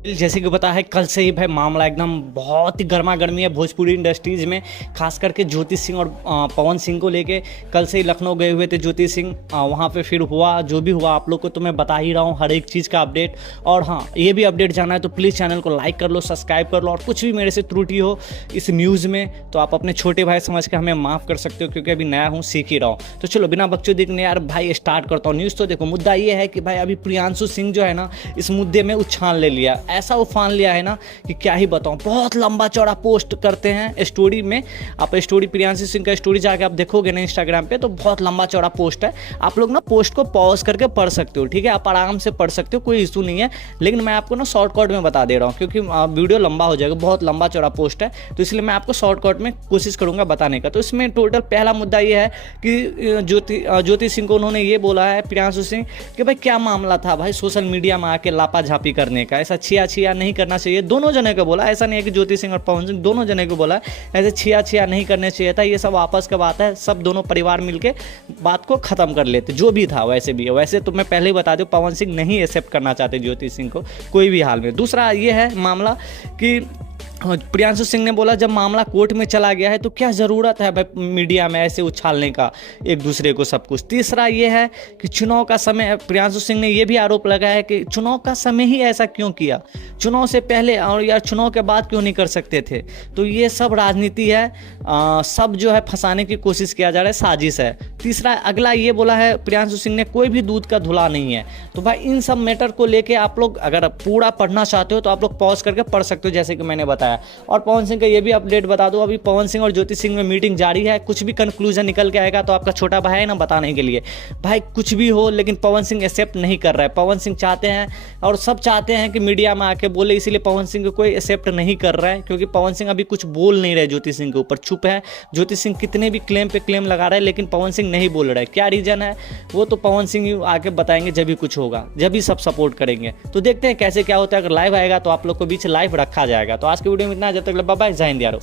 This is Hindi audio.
जैसे कि पता है कल से ही भाई मामला एकदम बहुत ही गर्मा गर्मी है भोजपुरी इंडस्ट्रीज में, खास करके ज्योति सिंह और पवन सिंह को लेके। कल से ही लखनऊ गए हुए थे ज्योति सिंह, वहाँ पे फिर हुआ जो भी हुआ, आप लोग को तो मैं बता ही रहा हूँ हर एक चीज़ का अपडेट। और हाँ, ये भी अपडेट जाना है तो प्लीज़ चैनल को लाइक कर लो, सब्सक्राइब कर लो, और कुछ भी मेरे से त्रुटि हो इस न्यूज़ में तो आप अपने छोटे भाई समझ के हमें माफ़ कर सकते हो, क्योंकि अभी नया हूँ, सीख ही रहा हूँ। तो चलो बिना बकचोदी देखने यार भाई स्टार्ट करता हूँ न्यूज़। तो देखो, मुद्दा ये है कि भाई अभी प्रियांशु सिंह जो है ना, इस मुद्दे में उछाल ले लिया, ऐसा उफान लिया है ना कि क्या ही बताऊं। बहुत लंबा चौड़ा पोस्ट करते हैं स्टोरी में। आप स्टोरी प्रियांशु सिंह का स्टोरी जाके आप देखोगे ना इंस्टाग्राम पे, तो बहुत लंबा चौड़ा पोस्ट है। आप लोग ना पोस्ट को पॉज करके पढ़ सकते हो, ठीक है, आप आराम से पढ़ सकते हो, कोई इशू नहीं है। लेकिन मैं आपको ना शॉर्टकट में बता दे रहा हूँ, क्योंकि वीडियो लंबा हो जाएगा, बहुत लंबा चौड़ा पोस्ट है, तो इसलिए मैं आपको शॉर्टकट में कोशिश करूंगा बताने का। तो इसमें टोटल पहला मुद्दा ये है कि ज्योति सिंह को उन्होंने ये बोला है, प्रियांशु सिंह, कि भाई क्या मामला था भाई सोशल मीडिया में आके लापा झापी करने का, ऐसा छिया छिया नहीं करना चाहिए। दोनों जने को बोला, ऐसा नहीं है कि ज्योति सिंह और पवन सिंह, दोनों जने को बोला ऐसे छिया छिया नहीं करने चाहिए था, ये सब आपस का बात है, सब दोनों परिवार मिलके बात को खत्म कर लेते, जो भी था वैसे भी है। वैसे तो मैं पहले ही बता दूं, पवन सिंह नहीं एक्सेप्ट करना चाहते ज्योति सिंह को कोई भी हाल में। दूसरा ये है मामला कि प्रियांशु सिंह ने बोला जब मामला कोर्ट में चला गया है तो क्या ज़रूरत है भाई मीडिया में ऐसे उछालने का एक दूसरे को सब कुछ। तीसरा ये है कि चुनाव का समय, प्रियांशु सिंह ने यह भी आरोप लगाया है कि चुनाव का समय ही ऐसा क्यों किया, चुनाव से पहले और यार चुनाव के बाद क्यों नहीं कर सकते थे। तो ये सब राजनीति है, सब जो है फंसाने की कोशिश किया जा रहा है, साजिश है। तीसरा अगला ये बोला है प्रियांशु सिंह ने, कोई भी दूध का धुला नहीं है। तो भाई इन सब मैटर को लेके आप लोग अगर पूरा पढ़ना चाहते हो तो आप लोग पॉज करके पढ़ सकते हो, जैसे कि मैंने बताया। और पवन सिंह का ये भी अपडेट बता दो, अभी पवन सिंह और ज्योति सिंह में मीटिंग जारी है, कुछ भी कंक्लूजन निकल के आएगा तो आपका छोटा भाई है ना बताने के लिए। भाई कुछ भी हो, लेकिन पवन सिंह एक्सेप्ट नहीं कर रहा है। पवन सिंह चाहते हैं और सब चाहते हैं कि मीडिया में आके बोले, इसीलिए पवन सिंह को कोई एक्सेप्ट नहीं कर रहा है, क्योंकि पवन सिंह अभी कुछ बोल नहीं रहे ज्योति सिंह के ऊपर, चुप है। ज्योति सिंह कितने भी क्लेम पे क्लेम लगा रहे हैं, लेकिन पवन सिंह नहीं बोल रहा है। क्या रीजन है वो तो पवन सिंह आके बताएंगे जब भी कुछ होगा, जब भी सब सपोर्ट करेंगे। तो देखते हैं कैसे क्या होता है। अगर लाइव आएगा तो आप लोग को बीच लाइव रखा जाएगा। तो आज की वीडियो में इतना, जब तक बाय बाय, जय हिंद यारो।